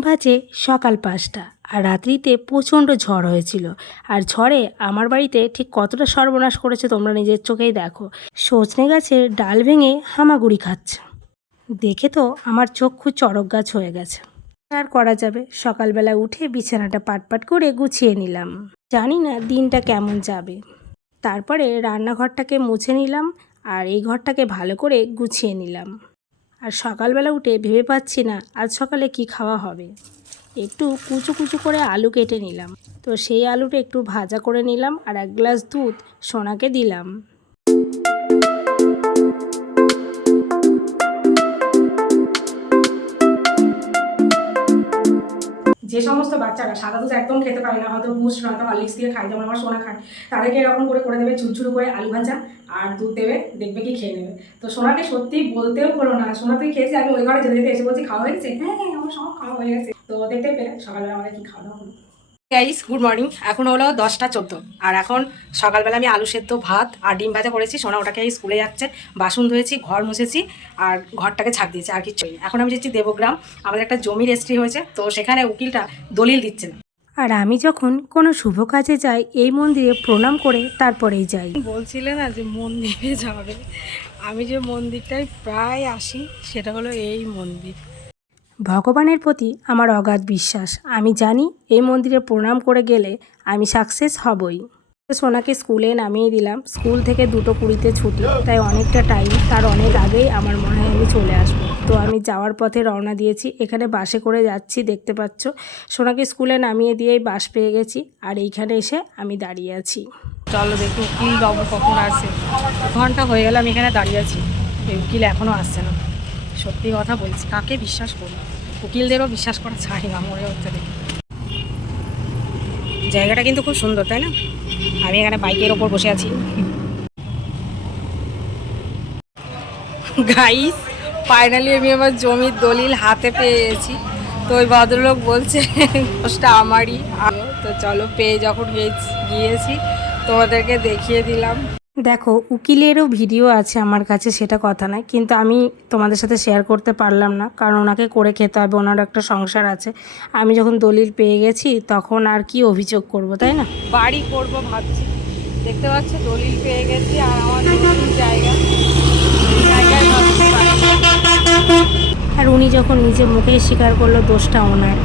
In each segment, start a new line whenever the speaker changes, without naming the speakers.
বাজে সকাল পাঁচটা আর রাত্রিতে প্রচণ্ড ঝড় হয়েছিল। আর ঝড়ে আমার বাড়িতে ঠিক কতটা সর্বনাশ করেছে তোমরা নিজের চোখেই দেখো। সজনে গাছের ডাল ভেঙে হামাগুড়ি খাচ্ছে। দেখে তো আমার চক্ষু চড়ক গাছ হয়ে গেছে। আর করা যাবে? সকালবেলা উঠে বিছানাটা পাটপাট করে গুছিয়ে নিলাম। জানি না দিনটা কেমন যাবে। তারপরে রান্নাঘরটাকে মুছে নিলাম আর এই ঘরটাকে ভালো করে গুছিয়ে নিলাম। আর সকালবেলা উঠে ভেবে পাচ্ছি না আজ সকালে কি খাওয়া হবে। একটু কুচু কুচু করে আলু কেটে নিলাম। তো সেই আলুটা একটু ভাজা করে নিলাম আর এক গ্লাস দুধ সোনাকে দিলাম।
যে সমস্ত বাচ্চারা, সাদা দুধ একদম খেতে পারে না, হয়তো বুস্ট নয়তো হরলিক্স দিয়ে খায়, যেমন আমার সোনা খায়, তাদেরকে এরকম করে করে দেবে ঝুরঝুরু করে আলু ভাজা আর দুধ দেবে, দেখবে কি খেয়ে নেবে। তো সোনাকে সত্যি বলতেও হলো না, সোনা তুই খেয়েছি আমি ওই ঘরে যেতে যেতে এসে বলছি, খাওয়া হয়ে হ্যাঁ হ্যাঁ আমার সব খাওয়া হয়ে গেছে। তো দেখতে পেলে, সকালবেলা আমাদের কি খাওয়া দাওয়া হলো? গাইস গুড মর্নিং এখন হলো দশটা চোদ্দ। আর এখন সকালবেলা আমি আলু সেদ্ধ ভাত আর ডিম ভাজা করেছি। সোনা ওটাকে এই স্কুলে যাচ্ছে বাসন ধুয়েছি ঘর মুছেছি আর ঘরটাকে ছাড় দিয়েছি আর কিচ্ছুই না। এখন আমি যাচ্ছি দেবগ্রাম। আমাদের একটা জমি রেজিস্ট্রি হয়েছে তো সেখানে উকিলটা দলিল দিচ্ছে না
আর আমি যখন কোনো শুভ কাজে যাই এই মন্দিরে প্রণাম করে তারপরেই যাই।
বলছিলে না যে মন্দিরে যাবে। আমি যে মন্দিরটায় প্রায় আসি সেটা হলো এই মন্দির।
ভগবানের প্রতি আমার অগাধ বিশ্বাস। আমি জানি এই মন্দিরে প্রণাম করে গেলে আমি সাকসেস হবই। সোনাকে স্কুলে নামিয়ে দিলাম। স্কুল থেকে দুটো কুড়িতে ছুটি। তাই অনেকটা টাইম, তার অনেক আগেই আমার মনে হয় আমি চলে আসব। তো আমি যাওয়ার পথে রওনা দিয়েছি। এখানে বাসে করে যাচ্ছি, দেখতে পাচ্ছ। সোনাকে স্কুলে নামিয়ে দিয়েই বাস পেয়ে গেছি। আর এইখানে এসে আমি দাঁড়িয়ে আছি।
চলো দেখো উকিল বাবু কখন আসে। ঘণ্টা হয়ে গেল, আমি এখানে দাঁড়িয়ে আছি। এই উকিল এখনও আসছে না। সত্যি কথা বলছি, কাকে বিশ্বাস করব? উকিলদেরও বিশ্বাস করা ছাড়ি না, মনে হচ্ছে দেখি।
জায়গাটা কিন্তু খুব সুন্দর, তাই না? আমি এখানে বাইকের ওপর বসে আছি।
গাইস ফাইনালি আমি আমার জমির দলিল হাতে পেয়েছি। তো ওই ভদ্রলোক বলছে দোষটা আমারই। তো চলো, পেয়ে যখন গিয়েছি, তোমাদেরকে দেখিয়ে দিলাম।
দেখো উকিলেরও ভিডিও আছে আমার কাছে সেটা কথা নয়। কিন্তু আমি তোমাদের সাথে শেয়ার করতে পারলাম না কারণ ওনাকে করে খেতে হবে ওনার একটা সংসার আছে। আমি যখন দলিল পেয়ে গেছি তখন আর কি অভিযোগ করব তাই না?
বাড়ি করব ভাবছি। দেখতে পাচ্ছ দলিল পেয়ে গেছি আর আমার জায়গা।
আর উনি যখন নিজে মুখেই স্বীকার করল দোষটা ওনার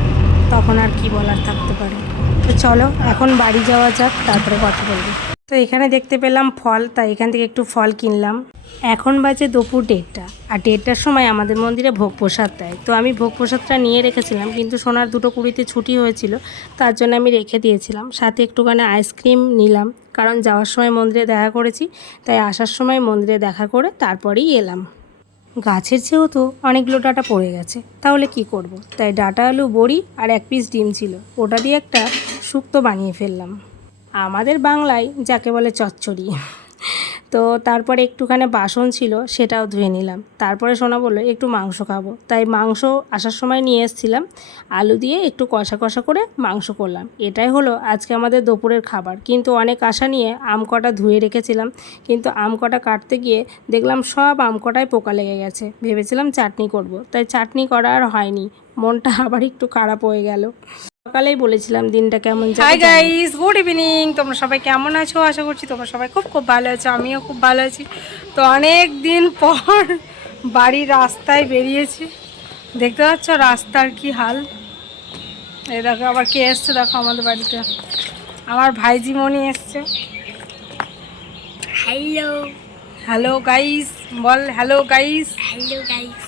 তখন আর কি বলার থাকতে পারে? তো চলো এখন বাড়ি যাওয়া যাক তারপরে কথা বলব। তো এখানে দেখতে পেলাম ফল, তাই এখান থেকে একটু ফল কিনলাম। এখন বাজে দুপুর দেড়টা, আর দেড়টার সময় আমাদের মন্দিরে ভোগ প্রসাদ দেয়। তো আমি ভোগ প্রসাদটা নিয়ে রেখেছিলাম, কিন্তু সোনার দুটো কুড়িতে ছুটি হয়েছিল, তার জন্য আমি রেখে দিয়েছিলাম। সাথে একটুখানি আইসক্রিম নিলাম, কারণ যাওয়ার সময় মন্দিরে দেখা করেছি, তাই আসার সময় মন্দিরে দেখা করে তারপরেই এলাম। গাছের যেহেতু অনেকগুলো ডাটা পড়ে গেছে, তাহলে কি করব। তাই ডাটা, আলু, বড়ি আর এক পিস ডিম ছিল, ওটা দিয়ে একটা শুক্তো বানিয়ে ফেললাম। আমাদের বাংলায় যাকে বলে চচ্চড়ি। তো তারপরে একটুখানি বাসন ছিল, সেটাও ধুয়ে নিলাম। তারপরে সোনা বলল, একটু মাংস খাব। তাই মাংস আসার সময় নিয়ে এসেছিলাম। আলু দিয়ে একটু কষা কষা করে মাংস করলাম। এটাই হলো আজকে আমাদের দুপুরের খাবার। কিন্তু অনেক আশা নিয়ে আম কটা ধুয়ে রেখেছিলাম। কিন্তু আম কটা কাটতে গিয়ে দেখলাম সব আম কটায় পোকা লেগে গেছে। ভেবেছিলাম চাটনি করব। তাই চাটনি করা আর হয়নি। মনটা আবার একটু খারাপ হয়ে গেল। সকালেই বলেছিলাম দিনটা কেমন যাবে
হাই গাইস গুড ইভিনিং তোমরা সবাই কেমন আছো? আশা করছি তোমরা সবাই খুব খুব ভালো আছো আমিও খুব ভালো আছি। তো অনেক দিন পর বাড়ির রাস্তায় বেরিয়েছি। দেখতে পাচ্ছ রাস্তার কি হাল? এই দেখো আবার কে এসছে? দেখো আমাদের বাড়িতে। আমার ভাইজি মনি এসছে।
হ্যালো
হ্যালো গাইস বল হ্যালো গাইস
হ্যালো গাইস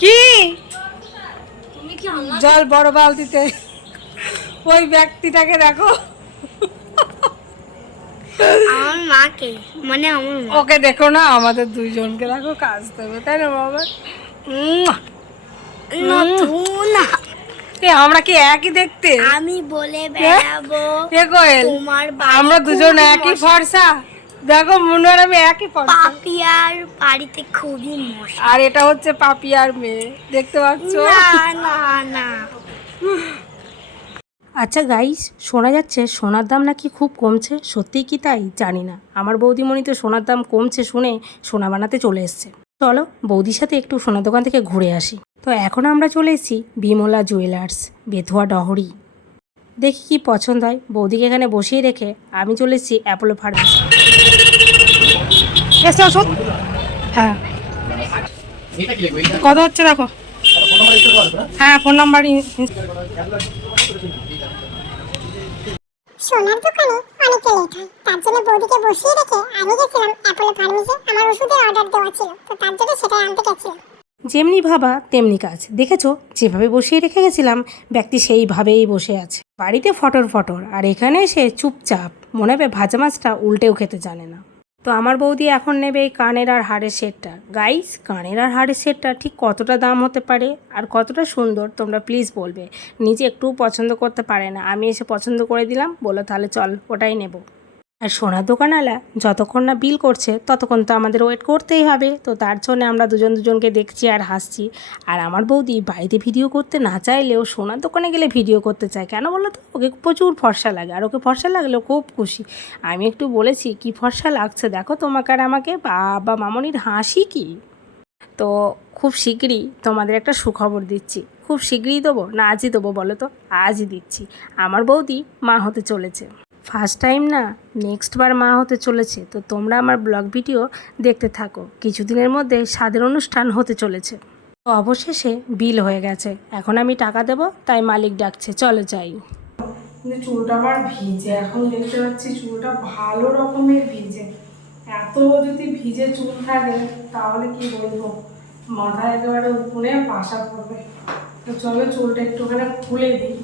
কি? জল বড় বালতিতে ওই ব্যক্তিটাকে দেখো।
আমার মাকে মানে আমার
ওকে দেখো না আমাদের দুইজনকে দেখো কাজ দেবে তাই না বাবা? উম,
নতুন
আমরা কি একই দেখতে?
আমি বলে বেড়াবো।
এ কোয়েল আমরা দুজন একই। ফর্সা দেখো মুন্নার আমি একই
পাপিয়ার বাড়িতে খুবই মশা।
আর এটা হচ্ছে পাপিয়ার মেয়ে। দেখতে পাচ্ছ?
না না না।
আচ্ছা গাইস শোনা যাচ্ছে সোনার দাম নাকি খুব কমছে? সত্যিই কি তাই? জানি না। আমার বৌদিমণি তো সোনার দাম কমছে শুনে সোনা বানাতে চলে এসছে। চলো বৌদির সাথে একটু সোনার দোকান থেকে ঘুরে আসি। তো এখন আমরা চলে এসেছি বিমলা জুয়েলার্স বেথুয়া ডহরি। দেখি কি পছন্দ হয়। বৌদিকে এখানে বসিয়ে রেখে আমি চলে এসেছি অ্যাপোলো ফার্মেসি
এসে ওষুধ হ্যাঁ। কত হচ্ছে দেখো। হ্যাঁ ফোন নাম্বার
সোনার দোকানে অনেকটা লেট হয়। তার জন্য বৌদিকে বসিয়ে রেখে আমি গেছিলাম অ্যাপোলো ফার্মেসি আমার ওষুধের অর্ডার দেওয়া ছিল। তো তার জন্য সেটাই আনতে গেছিলাম।
যেমনি ভাবা তেমনি কাজ। দেখেছ? যেভাবে বসিয়ে রেখে গেছিলাম ব্যক্তি সেইভাবেই বসে আছে। বাড়িতে ফটর ফটর, আর এখানে এসে চুপচাপ, মনে হবে ভাজা মাছটা উল্টেও খেতে জানে না। তো আমার বৌদি এখন নেবে এই কানের আর হাড়ের সেটটা। গাইস কানের আর হাড়ের সেটটা ঠিক কতটা দাম হতে পারে আর কতটা সুন্দর তোমরা প্লিজ বলবে। নিজে একটু পছন্দ করতে পারে না। আমি এসে পছন্দ করে দিলাম বলো তাহলে চল ওটাই নেব। আর সোনার দোকানওয়ালা যতক্ষণ না বিল করছে, ততক্ষণ তো আমাদের ওয়েট করতেই হবে। তো তার জন্য আমরা দুজন দুজনকে দেখছি আর হাসছি। আর আমার বৌদি বাড়িতে ভিডিও করতে না চাইলেও সোনার দোকানে গেলে ভিডিও করতে চায়। কেন বলো তো? ওকে প্রচুর ফর্সা লাগে। আর ওকে ফর্সা লাগলেও খুব খুশি। আমি একটু বলেছি, কি ফর্সা লাগছে? দেখো তোমাকে আর আমাকে বাবা মামনির হাসি কি? তো খুব শীঘ্রই তোমাদের একটা সুখবর দিচ্ছি। খুব শীঘ্রই দেবো, না আজই দেবো বলো তো? আজই দিচ্ছি। আমার বৌদি মা হতে চলেছে। ফার্স্ট টাইম না নেক্সট বার মা হতে চলেছে, তো তোমরা আমার ব্লগ ভিডিও দেখতে থাকো। কিছুদিনের মধ্যে স্বাদের অনুষ্ঠান হতে চলেছে। তো অবশেষে বিল হয়ে গেছে। এখন আমি টাকা দেবো, তাই মালিক ডাকছে, চলো যাই।
কিন্তু চুলটা আমার ভিজে, এখন দেখতে পাচ্ছি চুলটা ভালো রকমের ভিজে। এত যদি ভিজে চুল থাকে, তাহলে কি বলব? মাথায় একেবারে উপরে পাশা পড়বে। তো চলো চুলটা একটুখানি খুলে দিই।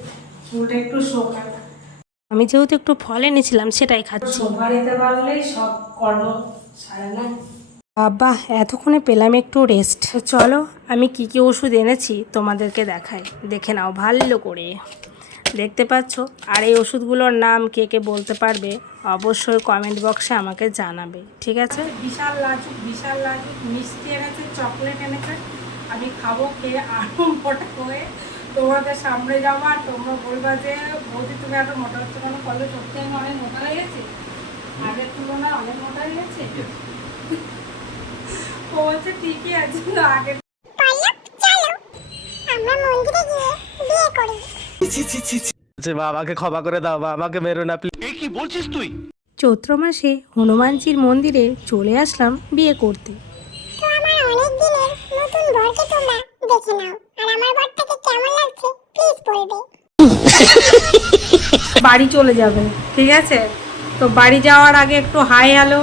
চুলটা একটু শোকায়।
আমি যেহেতু একটু ফল এনেছিলাম সেটাই খাচ্ছি।
পারলেই সব কর্ম সারে না।
বাবা এতক্ষণে পেলাম একটু রেস্ট চলো আমি কি কি ওষুধ এনেছি তোমাদেরকে দেখাই। দেখে নাও ভালো করে। দেখতে পাচ্ছ? আর এই ওষুধগুলোর নাম কে কে বলতে পারবে অবশ্যই কমেন্ট বক্সে আমাকে জানাবে ঠিক আছে?
বিশাল লাজুক বিশাল লাজুক মিষ্টি এনেছে চকলেট এনেছে। আমি খাব খেয়ে আরও মোটা হয়ে তোমাদের সামনে আর তোমরা বলবা যে বৌদি তুমি এত মোটা হচ্ছে কেন? বলো সত্যি আমি অনেক মোটা হয়ে গেছি? আগের তুলনায় অনেক মোটা হয়ে গেছে? ও বলছে ঠিকই আছে আগের
পল্লব চলো আমরা মন্দিরে গিয়ে বিয়ে করি
বলছে, বাবাকে ক্ষমা করে দাও বাবাকে মেরো না প্লিজ
চৈত্র মাসে হনুমানজির মন্দিরে চলে আসলাম বিয়ে করতে।
তো আমার অনেক দিনের নতুন বরকে তোমরা দেখে নাও।
বাড়ি চলে যাবে, ঠিক আছে? তো বাড়ি যাওয়ার আগে একটু হাই হ্যালো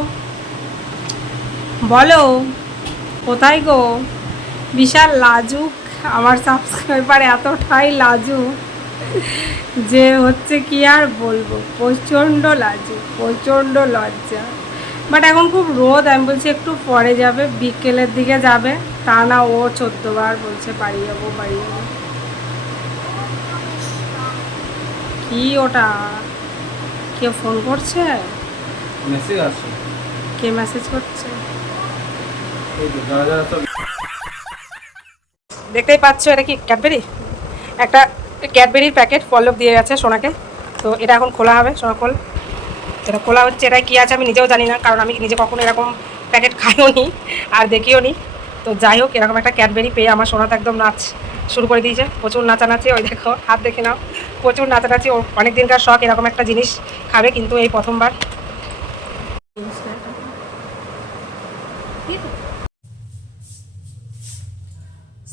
বলো, কোথায় গো? বিশাল লাজুক, আমার সাবস্ক্রাইবার এতটাই লাজুক যে হচ্ছে কি আর বলব, প্রচণ্ড লাজুক, প্রচণ্ড লজ্জা। বাট এখন খুব রোদ, আমি বলছি একটু পরে যাবে, বিকেলের দিকে যাবে। তা না ও চোদ্দবার বলছে বাড়ি যাব বাড়ি যাব। কি ওটা? কেউ ফোন করছে?
মেসেজ আসছে।
কে মেসেজ করছে? দেখতেই পাচ্ছ এটা কি ক্যাডবেরি একটা ক্যাডবেরির প্যাকেট পল্লব দিয়ে গেছে সোনাকে। তো এটা এখন খোলা হবে সোনা খোল। এটা খোলা হচ্ছে এটা কি আছে আমি নিজেও জানি না কারণ আমি নিজে কখনো এরকম প্যাকেট খাইও নি আর দেখিও নি তো যাই হোক, এরকম একটা ক্যাডবেরি পেয়ে আমার সোনা তো একদম নাচ শুরু করে দিয়েছে। প্রচুর নাচানাচি, ওই দেখো, হাত দেখে নাও। প্রচুর নাচানাচি ও অনেক দিনকার শখ এরকম একটা জিনিস খাবে কিন্তু এই প্রথমবার।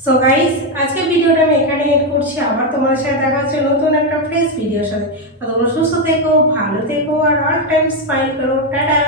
সো গাইস আজকে ভিডিওটা আমি এখানে এড করছি। আবার তোমাদের সাথে দেখা হচ্ছে নতুন একটা ফ্রেশ ভিডিওর সাথে। তোমরা সুস্থ থেকো, ভালো থেকো, আর অল টাইম স্মাইল করো। Ta ta!